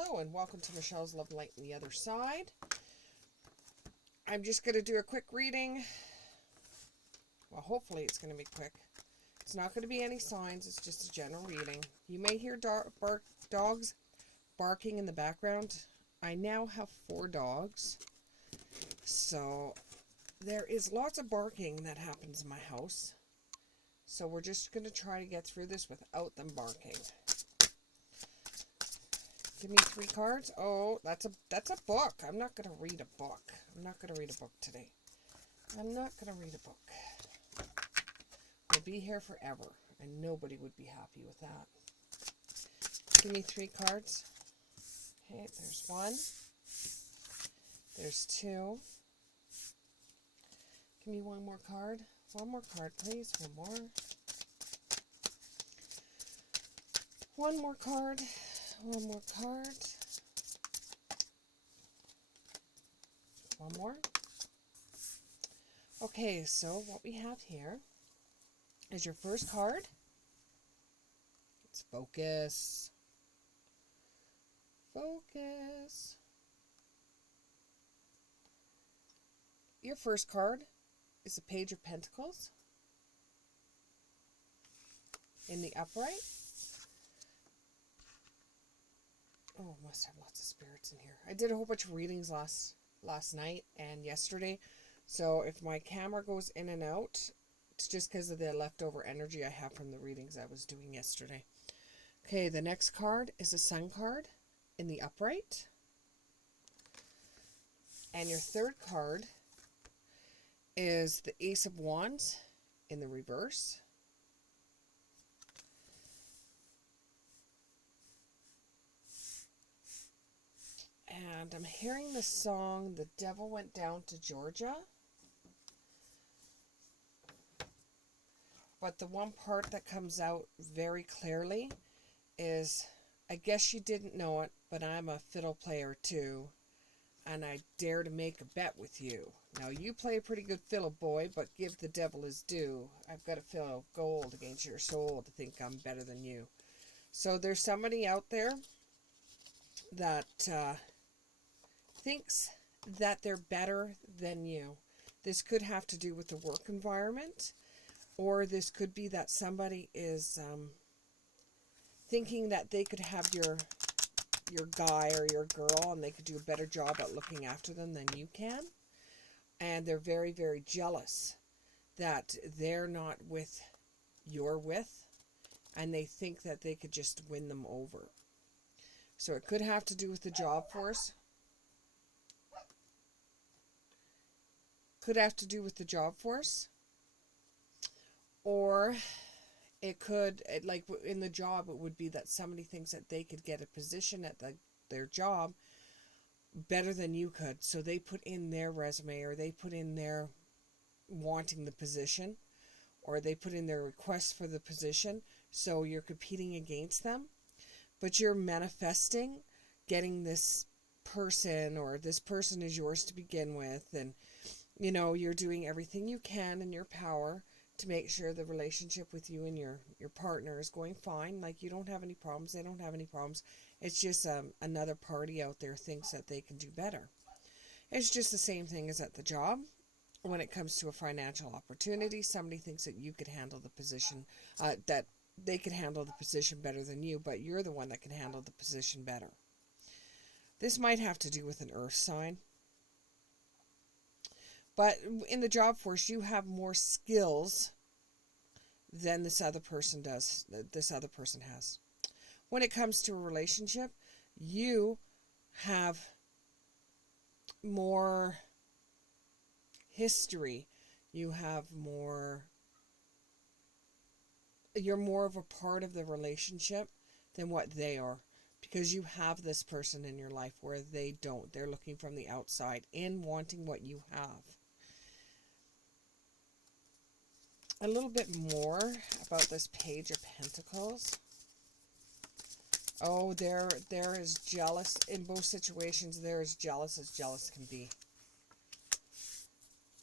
Hello and welcome to Michelle's Love Light on the Other Side. I'm just going to do a quick reading. Well, hopefully it's going to be quick. It's not going to be any signs, it's just a general reading. You may hear dogs barking in the background. I now have 4 dogs, so there is lots of barking that happens in my house. So we're just going to try to get through this without them barking. Give me 3 cards. Oh, that's a book. I'm not going to read a book. I'm not going to read a book today. I'm not going to read a book. We'll be here forever, and nobody would be happy with that. Give me 3 cards. Okay, there's 1. There's 2. Give me 1 more card. 1 more card, please. 1 more. 1 more card. 1 more card. 1 more. Okay, so what we have here is your first card. It's focus. Focus. Your first card is the Page of Pentacles in the upright. Oh, must have lots of spirits in here. I did a whole bunch of readings last night and yesterday. So if my camera goes in and out, it's just because of the leftover energy I have from the readings I was doing yesterday. Okay, the next card is a Sun card in the upright. And your third card is the Ace of Wands in the reverse. And I'm hearing the song, The Devil Went Down to Georgia. But the one part that comes out very clearly is, I guess you didn't know it, but I'm a fiddle player too. And I dare to make a bet with you. Now, you play a pretty good fiddle, boy, but give the devil his due. I've got a fiddle of gold against your soul to think I'm better than you. So there's somebody out there that thinks that they're better than you. This could have to do with the work environment, or this could be that somebody is thinking that they could have your guy or your girl and they could do a better job at looking after them than you can. And they're very, very jealous that they're not with you're with, and they think that they could just win them over. So it could have to do with the job force. Could have to do with the job force. Or it could, like in the job, it would be that somebody thinks that they could get a position at their job better than you could. So they put in their resume, or they put in their wanting the position, or they put in their request for the position. So you're competing against them, but you're manifesting getting this person, or this person is yours to begin with. And, you know, you're doing everything you can in your power to make sure the relationship with you and your partner is going fine. Like, you don't have any problems. They don't have any problems. It's just another party out there thinks that they can do better. It's just the same thing as at the job. When it comes to a financial opportunity, somebody thinks that you could handle the position, that they could handle the position better than you, but you're the one that can handle the position better. This might have to do with an earth sign. But in the job force, you have more skills than this other person does, this other person has. When it comes to a relationship, you have more history. You have more, you're more of a part of the relationship than what they are. Because you have this person in your life where they don't. They're looking from the outside in, wanting what you have. A little bit more about this Page of Pentacles. Oh, there is jealous. In both situations, they're as jealous can be.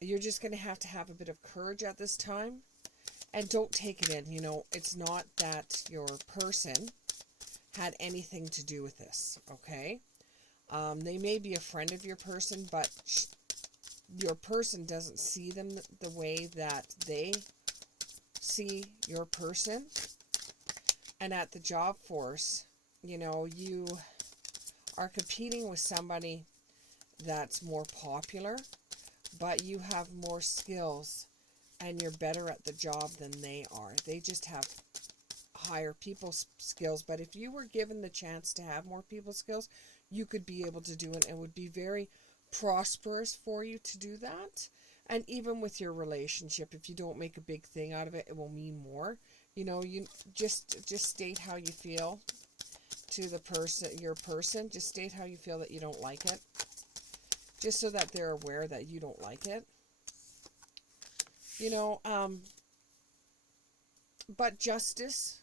You're just going to have a bit of courage at this time. And don't take it in. You know, it's not that your person had anything to do with this, okay? They may be a friend of your person, but your person doesn't see them the way that they see your person. And at the job force, you know, you are competing with somebody that's more popular, but you have more skills and you're better at the job than they are. They just have higher people skills, but if you were given the chance to have more people skills, you could be able to do it, and it would be very prosperous for you to do that. And even with your relationship, if you don't make a big thing out of it, it will mean more. You know, you just state how you feel to the person, your person. Just state how you feel that you don't like it, just so that they're aware that you don't like it. You know, but justice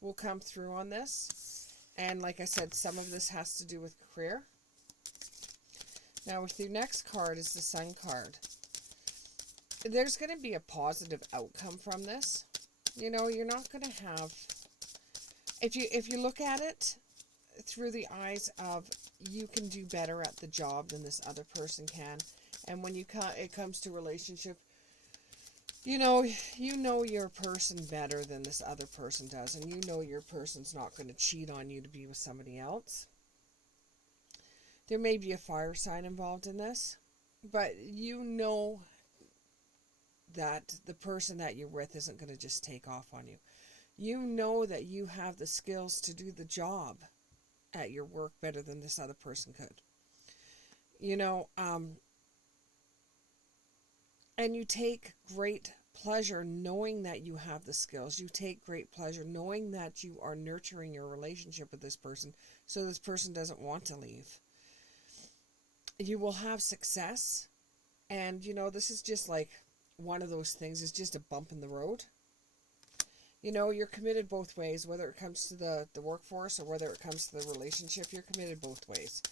will come through on this. And like I said, some of this has to do with career. Now, with your next card is the Sun card. There's going to be a positive outcome from this. You know, you're not going to have... If you look at it through the eyes of you can do better at the job than this other person can. And when it comes to relationship, you know your person better than this other person does, and you know your person's not going to cheat on you to be with somebody else. There may be a fire sign involved in this, but you know that the person that you're with isn't going to just take off on you. You know that you have the skills to do the job at your work better than this other person could. You know, and you take great pleasure knowing that you have the skills. You take great pleasure knowing that you are nurturing your relationship with this person so this person doesn't want to leave. You will have success, and you know, this is just like one of those things. It's just a bump in the road. You know, you're committed both ways, whether it comes to the workforce or whether it comes to the relationship. You're committed both ways.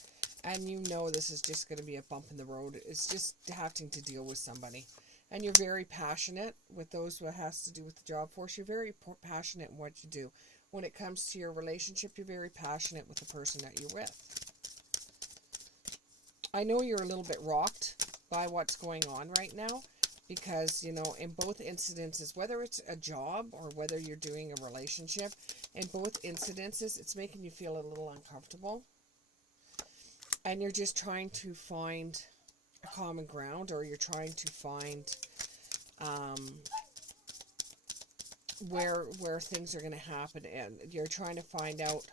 And you know this is just going to be a bump in the road. It's just having to deal with somebody. And you're very passionate with those who has to do with the job force. You're very passionate in what you do. When it comes to your relationship, you're very passionate with the person that you're with. I know you're a little bit rocked by what's going on right now, because, you know, in both incidences, whether it's a job or whether you're doing a relationship, in both incidences, it's making you feel a little uncomfortable. And you're just trying to find a common ground, or you're trying to find where things are going to happen, and you're trying to find out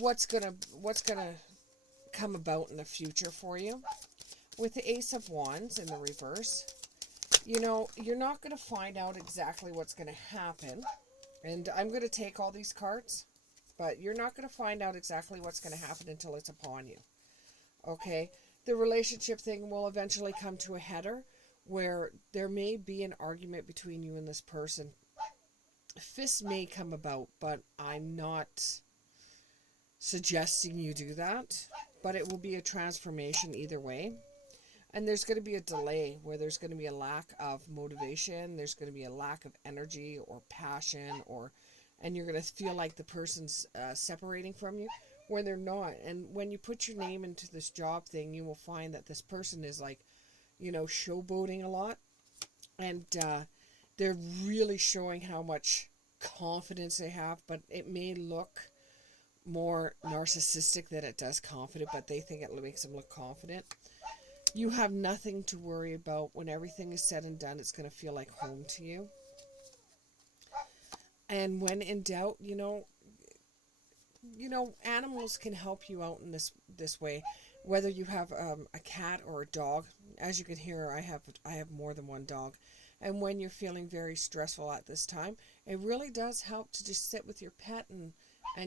what's gonna come about in the future for you. With the Ace of Wands in the reverse, you know, you're not going to find out exactly what's going to happen. And I'm going to take all these cards, but you're not going to find out exactly what's going to happen until it's upon you. Okay? The relationship thing will eventually come to a header where there may be an argument between you and this person. Fists may come about, but I'm not suggesting you do that. But it will be a transformation either way. And there's going to be a delay where there's going to be a lack of motivation. There's going to be a lack of energy or passion, and you're going to feel like the person's separating from you when they're not. And when you put your name into this job thing, you will find that this person is like, you know, showboating a lot. And they're really showing how much confidence they have, but it may look more narcissistic than it does confident, but they think it makes them look confident. You have nothing to worry about. When everything is said and done, it's going to feel like home to you. And when in doubt, you know, animals can help you out in this way. Whether you have a cat or a dog, as you can hear, I have more than one dog. And when you're feeling very stressful at this time, it really does help to just sit with your pet and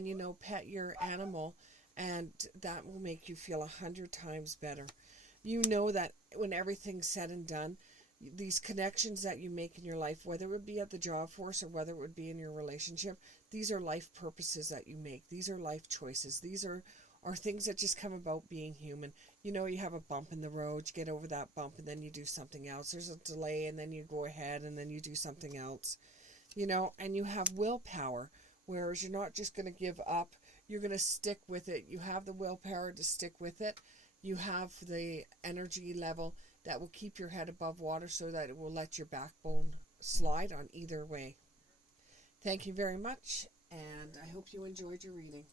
you know, pet your animal, and that will make you feel 100 times better. You know that when everything's said and done, these connections that you make in your life, whether it would be at the job force or whether it would be in your relationship, these are life purposes that you make. These are life choices. These are things that just come about being human. You know, you have a bump in the road, you get over that bump, and then you do something else. There's a delay, and then you go ahead, and then you do something else. You know, and you have willpower, whereas you're not just going to give up. you're going to stick with it. You have the willpower to stick with it. You have the energy level that will keep your head above water so that it will let your backbone slide on either way. Thank you very much, and I hope you enjoyed your reading.